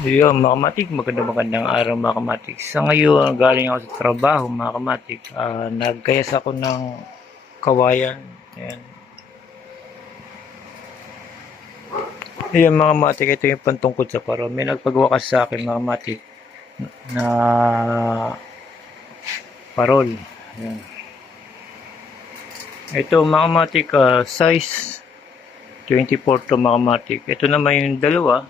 Yun, mga kamatik, magandang araw mga kamatik. Sa ngayon, galing ako sa trabaho mga kamatik. Nagkayas ako ng kawayan. Ayan. Ayan mga kamatik, ito yung pantungkod sa paro. May nagpagawa kasi sa akin mga kamatik na parol. Ayan. Ito mga kamatik, size 24 to mga kamatik. Ito naman yung dalawa,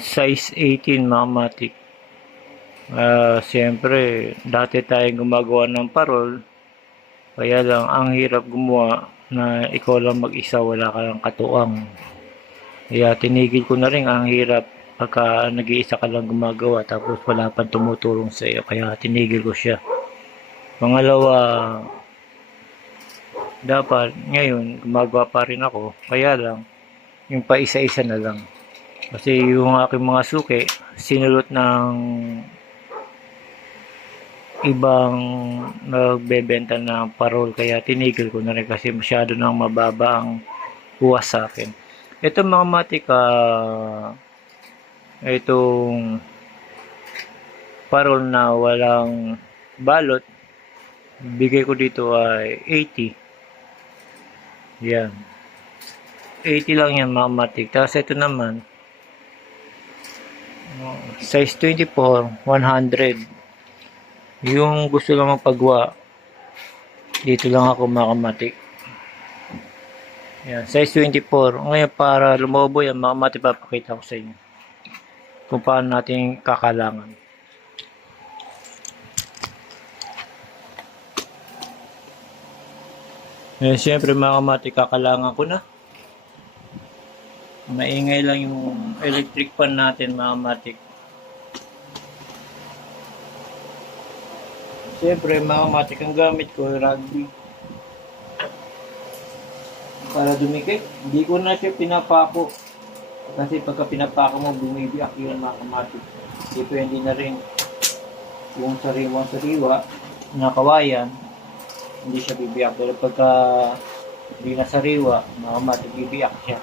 size 18 mga kamatik. Siyempre, dati tayong gumagawa ng parol. Kaya lang, ang hirap gumawa na ikaw lang mag-isa, wala ka lang katuwang. Kaya tinigil ko na rin, ang hirap pagka nag-iisa ka lang gumagawa tapos wala pang tumutulong sa iyo. Kaya tinigil ko siya. Pangalawa, dapat ngayon gumagawa pa rin ako. Kaya lang, yung pa isa-isa na lang. Kasi yung aking mga suki, sinulot ng ibang nagbebenta ng parol kaya tinigil ko na rin kasi masyado nang mababa ang buwas sa akin. Ito mga matik, itong parol na walang balot, bigay ko dito ay 80. Yan. 80 lang yan mga matik. Tapos ito naman, size 24, 100. Yung gusto lang magpagawa, dito lang ako mga kamatik. Yan, size 24. Ngayon para lumobo yan, mga kamatik, papakita ko sa inyo kung paano natin kakalangan. Ngayon, siyempre mga kamatik, kakalangan ko na. Maingay lang yung electric fan natin mga kamatik. Siyempre mga kamatik, ang gamit ko rugby. Para dumikit, hindi ko na siya pinapako. Kasi pagka pinapako mo, bumibiyak yun mga kamatik. Depende na rin yung sariwa na kawayan, hindi siya bibiyak. Pero pagka hindi na sariwa, mga kamatik, bibiyak siya.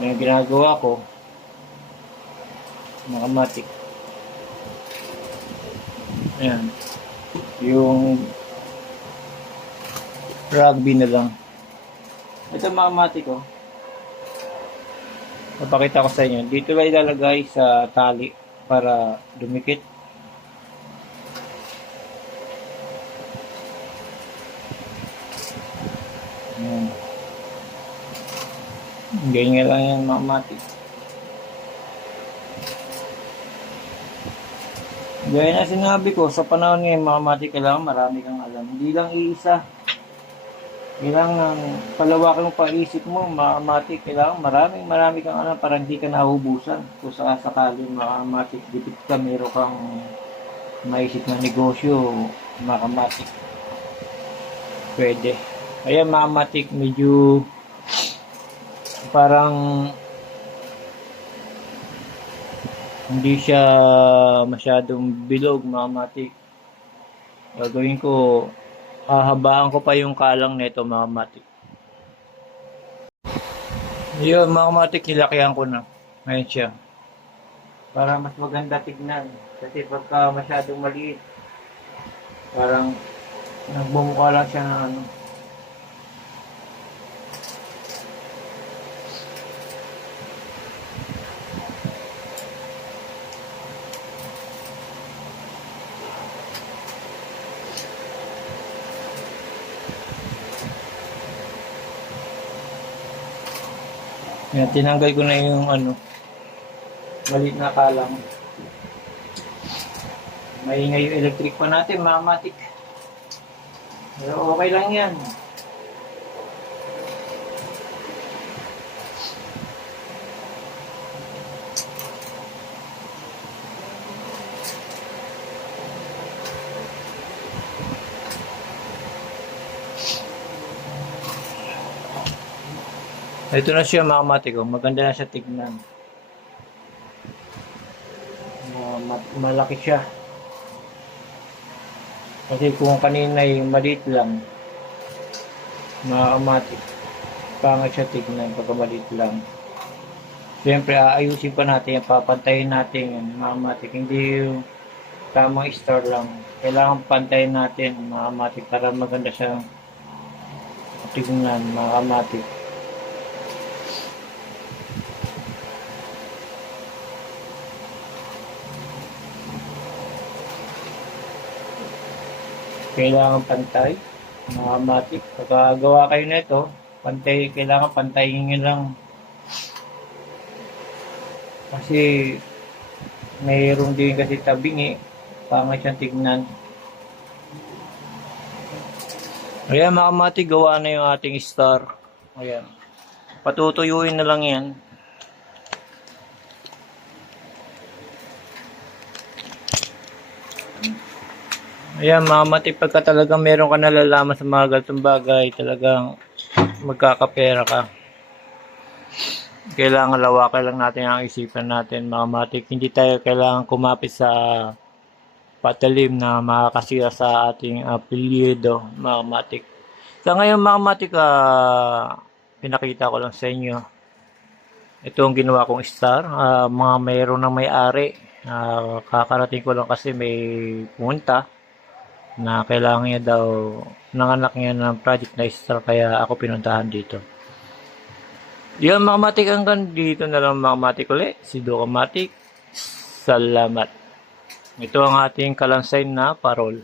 Ngayon ginagawa ko, mga kamatik. Ayan. Yung rugby na lang. Ito mga kamatik ko. Papakita ko sa inyo. Dito lang ilalagay sa tali para dumikit. Ayan. Ganyan lang yan mga kamatik. Gaya na sinabi ko, sa panahon ngayon mga kamatik, kailangan marami kang alam. Hindi lang iisa. Kailangan palawakin mo pa isip mo, mga kamatik. Kailangan marami kang alam para hindi ka nahubusan. Kung sakali mga kamatik, dipit ka, meron kang maisip na negosyo, mga kamatik. Pwede. Kaya mga kamatik, medyo parang hindi siya masyadong bilog mga kamatik. Gagawin ko, hahabaan ko pa yung kalang nito mga kamatik. Yun mga kamatik, nilakihan ko na. Ngayon siya. Para mas maganda tignan. Kasi pagka masyadong maliit, parang nagbumukha lang siya ng ano. Yan, tinanggal ko na yung ano, maliit na kalang. Maingay yung electric pa natin, mga kamatik. Pero okay lang yan. Ito na siya mga kamatik, oh. Maganda na siya tignan. Malaki siya. Kasi kung kanina ay maliit lang, mga kamatik, pangit siya tignan pagka maliit lang. Siyempre, aayusin pa natin yan, papantayin natin yan, mga matik. Hindi yung tamang star lang. Kailangan pantayin natin, mga matik, para maganda siyang tignan, mga matik. Kailangan pantay, mga matik. Pagkagawa kayo nito, pantay, kailangan pantayin nyo lang. Kasi mayroon din kasi tabing eh. Pangit siyang tignan. Ayan mga mati, gawa na yung ating star. Ayan. Patutuyuin na lang yan. Ayan mga mati, pagka talagang meron ka nalalaman sa mga ganitong bagay, talagang magkakapera ka. Kailangan lawakan lang natin ang isipan natin mga matik. Hindi tayo kailangan kumapit sa patalim na makakasira sa ating apelyido mga matik. Sa ngayon mga matik, pinakita ko lang sa inyo. Ito ang ginawa kong star. Mga mayroon ng may-ari. Kakarating ko lang kasi may pumunta na kailangan niya daw ng anak niya ng project na star, kaya ako pinuntahan dito. Yan mga matik, hanggang dito na lang mga matik ulit. Si Duka Matik. Salamat. Ito ang ating kalansay na parol.